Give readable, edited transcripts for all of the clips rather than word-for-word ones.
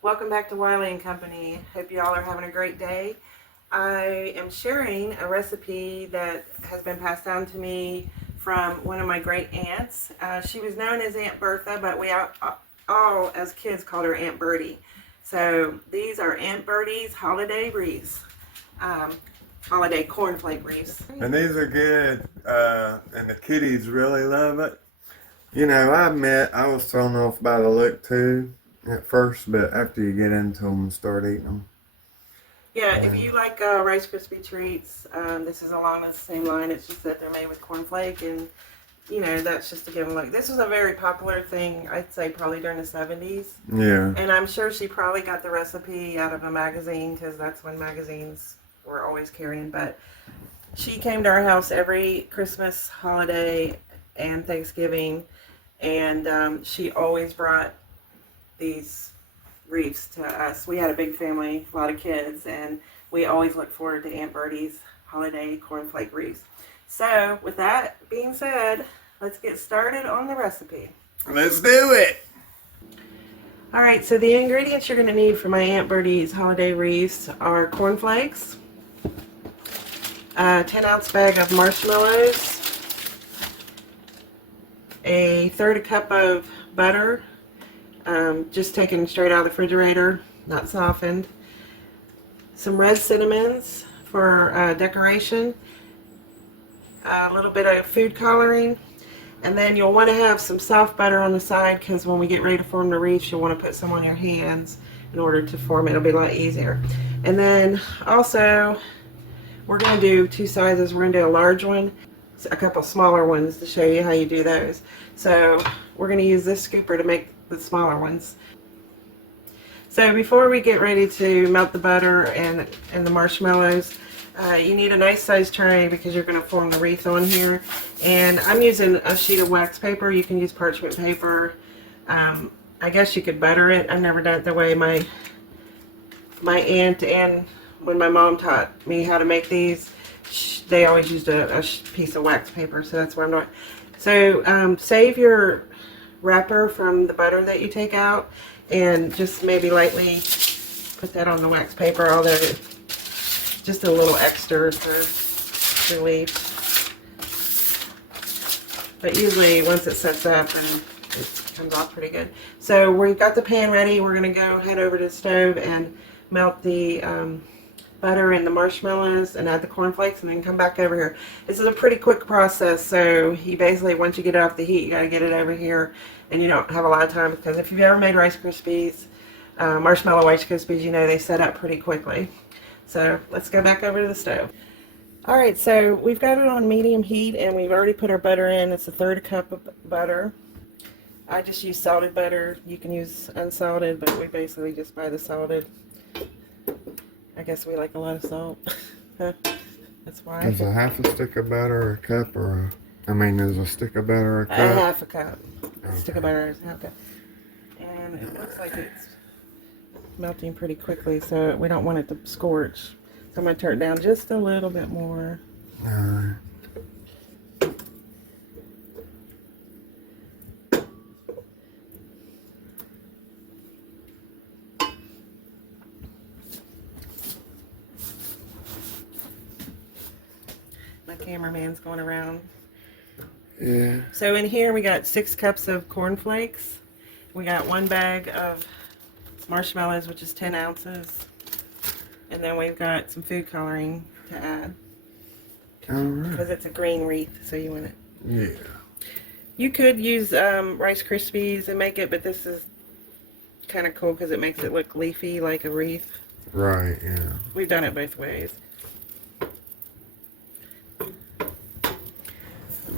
Welcome back to Wiley and Company. Hope you all are having a great day. I am sharing a recipe that has been passed down to me from one of my great aunts. She was known as Aunt Bertha, but we all as kids called her Aunt Birdie. So these are Aunt Birdie's Holiday Wreaths. Holiday cornflake wreaths. And these are good, and the kiddies really love it. You know, I admit I was thrown off by the look too at first, but after you get into them and start eating them. Yeah, if you like Rice Crispy treats, this is along the same line. It's just that they're made with cornflake, and you know, that's just to give them look. This was a very popular thing, I'd say probably during the 70s. Yeah. And I'm sure she probably got the recipe out of a magazine, because that's when magazines were always carrying. But she came to our house every Christmas, holiday, and Thanksgiving, and she always brought these wreaths to us. We had a big family, a lot of kids, and we always look forward to Aunt Birdie's holiday cornflake wreaths. So, with that being said, let's get started on the recipe. Let's do it! Alright, so the ingredients you're going to need for my Aunt Birdie's holiday wreaths are cornflakes, a 10-ounce bag of marshmallows, a third cup of butter, just taken straight out of the refrigerator, not softened, some red cinnamons for decoration, a little bit of food coloring, and then you'll want to have some soft butter on the side, because when we get ready to form the wreaths, you'll want to put some on your hands in order to form it. It'll be a lot easier. And then also, we're going to do two sizes. We're going to do a large one, a couple smaller ones to show you how you do those. So we're going to use this scooper to make the smaller ones. So before we get ready to melt the butter and the marshmallows, you need a nice sized tray, because you're going to form the wreath on here. And I'm using a sheet of wax paper. You can use parchment paper. I guess you could butter it. I've never done it the way my aunt, and when my mom taught me how to make these, they always used a piece of wax paper, so that's what I'm doing. So save your wrapper from the butter that you take out, and just maybe lightly put that on the wax paper, although just a little extra for relief. But usually once it sets up, and it comes off pretty good. So we've got the pan ready. We're going to go head over to the stove and melt the butter and the marshmallows and add the cornflakes, and then come back over here. This is a pretty quick process, so you basically, once you get it off the heat, you got to get it over here, and you don't have a lot of time, because if you've ever made Rice Krispies, marshmallow Rice Krispies, you know they set up pretty quickly. So let's go back over to the stove. Alright, so we've got it on medium heat, and we've already put our butter in. It's a third cup of butter. I just use salted butter. You can use unsalted, but we basically just buy the salted. I guess we like a lot of salt. That's why. Is a half a stick of butter a cup, or is a stick of butter a cup? A half a cup. Okay. A stick of butter is half a cup. And it looks like it's melting pretty quickly, so we don't want it to scorch. So I'm going to turn it down just a little bit more. Alright. My cameraman's going around. Yeah. So in here we got 6 cups of cornflakes. We got 1 bag of marshmallows, which is 10 ounces. And then we've got some food coloring to add. Alright. Because it's a green wreath, so you want it. Yeah. You could use Rice Krispies and make it, but this is kind of cool because it makes it look leafy like a wreath. Right, yeah. We've done it both ways.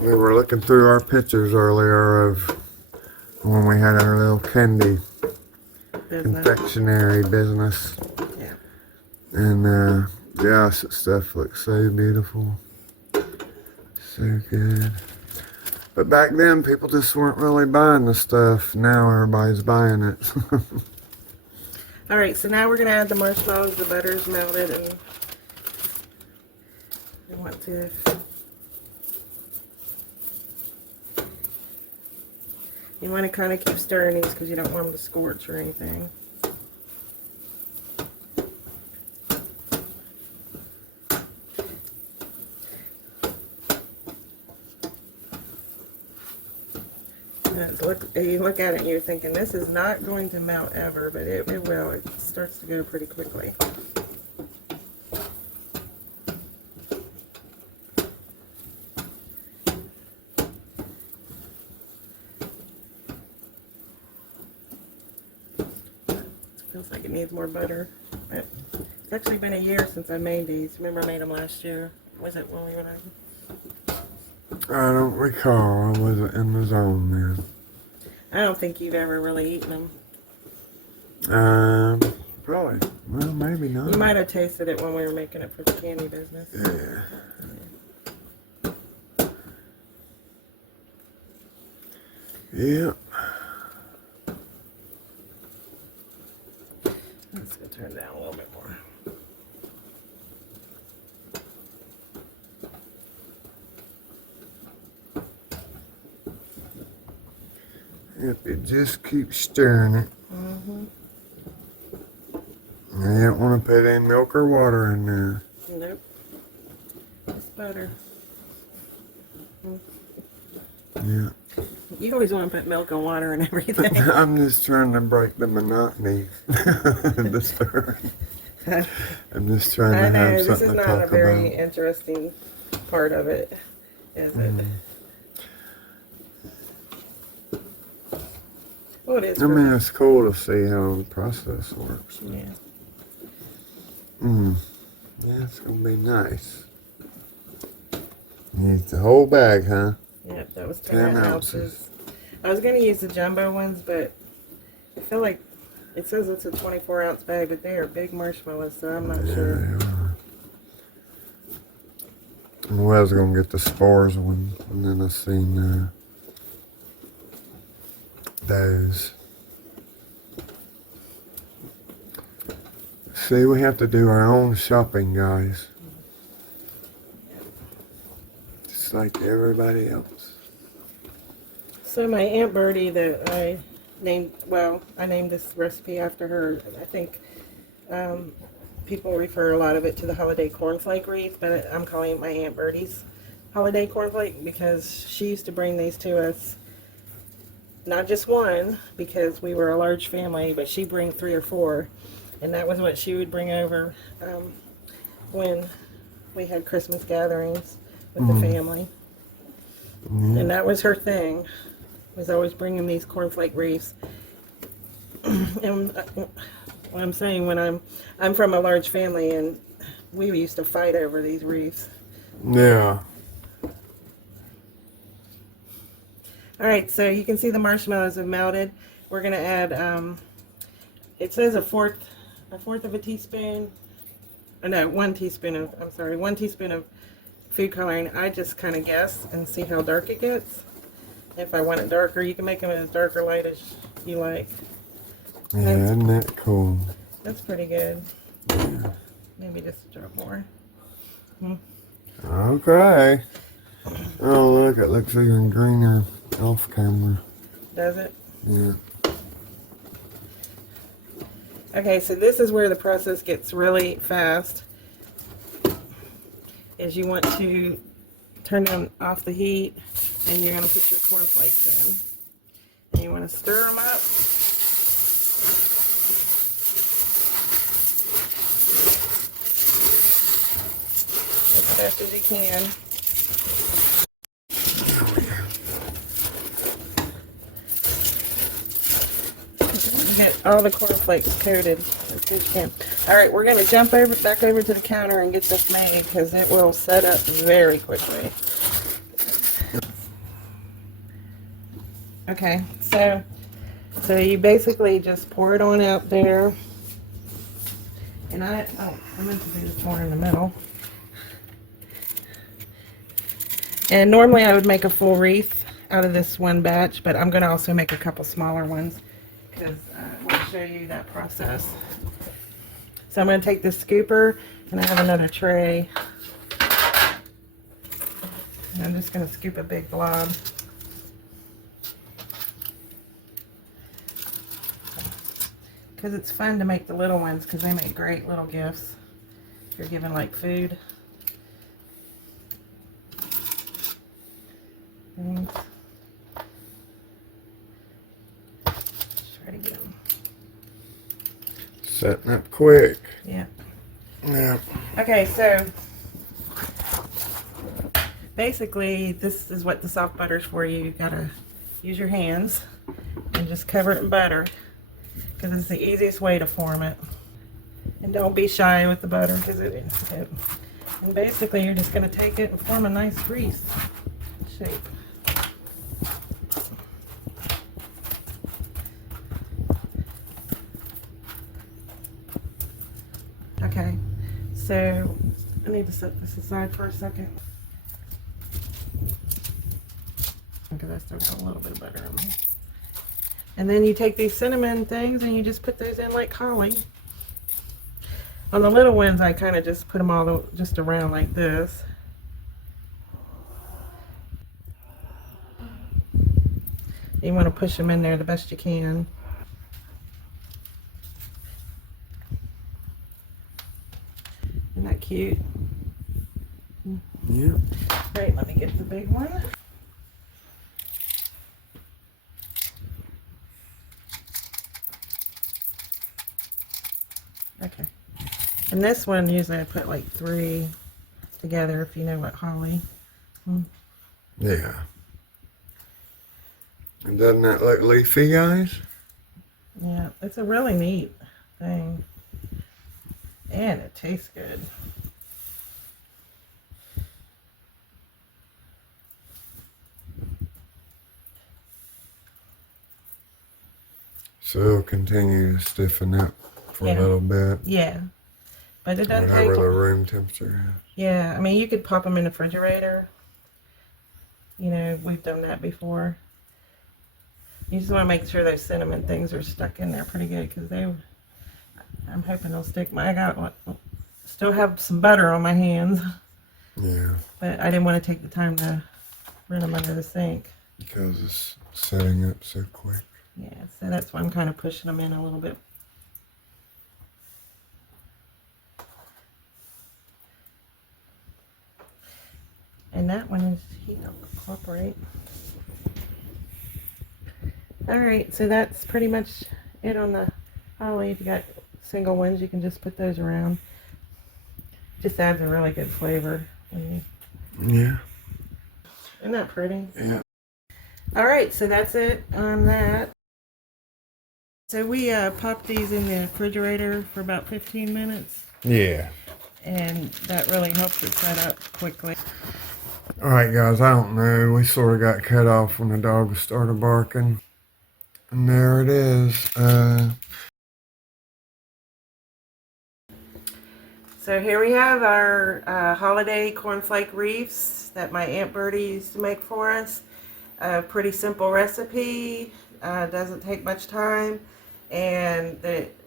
We were looking through our pictures earlier of when we had our little candy confectionery business. Yeah. And yeah, stuff looks so beautiful. So good. But back then, people just weren't really buying the stuff. Now everybody's buying it. Alright, so now we're going to add the marshmallows. The butter's melted, and we want to... You want to kind of keep stirring these because you don't want them to scorch or anything. you look at it and you're thinking, this is not going to melt ever, but it will. It starts to go pretty quickly. Feels like it needs more butter. But it's actually been a year since I made these. Remember I made them last year? Was it when we were on? I don't recall. I wasn't in the zone then. I don't think you've ever really eaten them. Probably. Well, maybe not. You might have tasted it when we were making it for the candy business. Yeah. Yep. Let's go turn down a little bit more. Yep, it just keeps stirring it. Mm-hmm. You don't want to put any milk or water in there. Nope. Just butter. Yeah. You always want to put milk and water and everything. I'm just trying to break the monotony. The stir. I'm just trying I to know, have this something is to not talk a very about. interesting part of it, is it? Well, it is. I mean, it's cool to see how the process works. Yeah. Yeah, it's gonna be nice. Need the whole bag, huh? Yep, that was 10 10 ounces. ounces. I was going to use the jumbo ones, but I feel like it says it's a 24-ounce bag, but they are big marshmallows, so I'm not sure. They are. And Wes gonna get the spores one, and then I seen those. See, we have to do our own shopping, guys. Just like everybody else. So my Aunt Birdie that I named, well, I named this recipe after her. I think people refer a lot of it to the holiday cornflake wreath, but I'm calling it my Aunt Birdie's holiday cornflake because she used to bring these to us. Not just one, because we were a large family, but she'd bring 3 or 4. And that was what she would bring over when we had Christmas gatherings with the family. And that was her thing, was always bringing these cornflake wreaths. And what I'm saying, when I'm from a large family, and we used to fight over these wreaths. Yeah. All right, so you can see the marshmallows have melted. We're gonna add, it says a fourth of a teaspoon. Oh, no, 1 teaspoon of, I'm sorry, 1 teaspoon of food coloring. I just kind of guess and see how dark it gets. If I want it darker, you can make them as dark or light as you like. Yeah, isn't that cool? That's pretty good. Yeah. Maybe just a drop more. Okay. Oh, look, it looks even greener off camera. Does it? Yeah. Okay, so this is where the process gets really fast. Is you want to turn off the heat, and you're going to put your cornflakes in. And you want to stir them up. As fast as you can. Get all the cornflakes coated as good as you can. All right, we're going to jump back over to the counter and get this made because it will set up very quickly. Okay, so you basically just pour it on out there. And I meant to do this more in the middle. And normally I would make a full wreath out of this one batch, but I'm going to also make a couple smaller ones because I want to show you that process. So I'm going to take this scooper, and I have another tray. And I'm just going to scoop a big blob. Because it's fun to make the little ones because they make great little gifts if you're giving like food. Things. Setting up quick. Yeah. Yeah. Okay, so basically this is what the soft butter's for. You gotta use your hands and just cover it in butter because it's the easiest way to form it. And don't be shy with the butter because and basically you're just gonna take it and form a nice wreath shape. Okay, so I need to set this aside for a second because I still got a little bit of butter on there. And then you take these cinnamon things and you just put those in like holly. On the little ones, I kind of just put them all just around like this. You want to push them in there the best you can. Isn't that cute? Yeah. Great, let me get the big one. Okay. And this one, usually I put like 3 together, if you know what holly. Yeah. And doesn't that look leafy, guys? Yeah, it's a really neat thing. And it tastes good. So it'll continue to stiffen up for a little bit. Yeah. But it doesn't Whatever take... the room temperature is. Yeah, I mean, you could pop them in the refrigerator. You know, we've done that before. You just want to make sure those cinnamon things are stuck in there pretty good because I'm hoping they'll stick. Still have some butter on my hands. Yeah. But I didn't want to take the time to run them under the sink. Because it's setting up so quick. Yeah, so that's why I'm kind of pushing them in a little bit. And that one is heat up, cooperate. Alright, so that's pretty much it on the holly. If you got single ones, you can just put those around. Just adds a really good flavor. Yeah. Isn't that pretty? Yeah. Alright, so that's it on that. So we popped these in the refrigerator for about 15 minutes. Yeah. And that really helps it set up quickly. Alright guys, I don't know. We sort of got cut off when the dog started barking. And there it is. So here we have our holiday cornflake wreaths that my Aunt Birdie used to make for us. A pretty simple recipe, doesn't take much time, and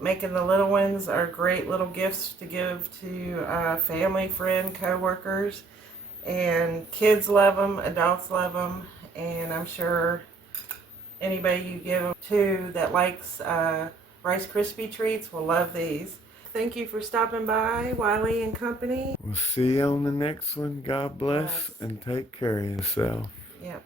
making the little ones are great little gifts to give to family, friend, co-workers, and kids love them, adults love them, and I'm sure anybody you give them to that likes Rice Crispy treats will love these. Thank you for stopping by, Wiley and Company. We'll see you on the next one. God bless Yes. and take care of yourself. Yep.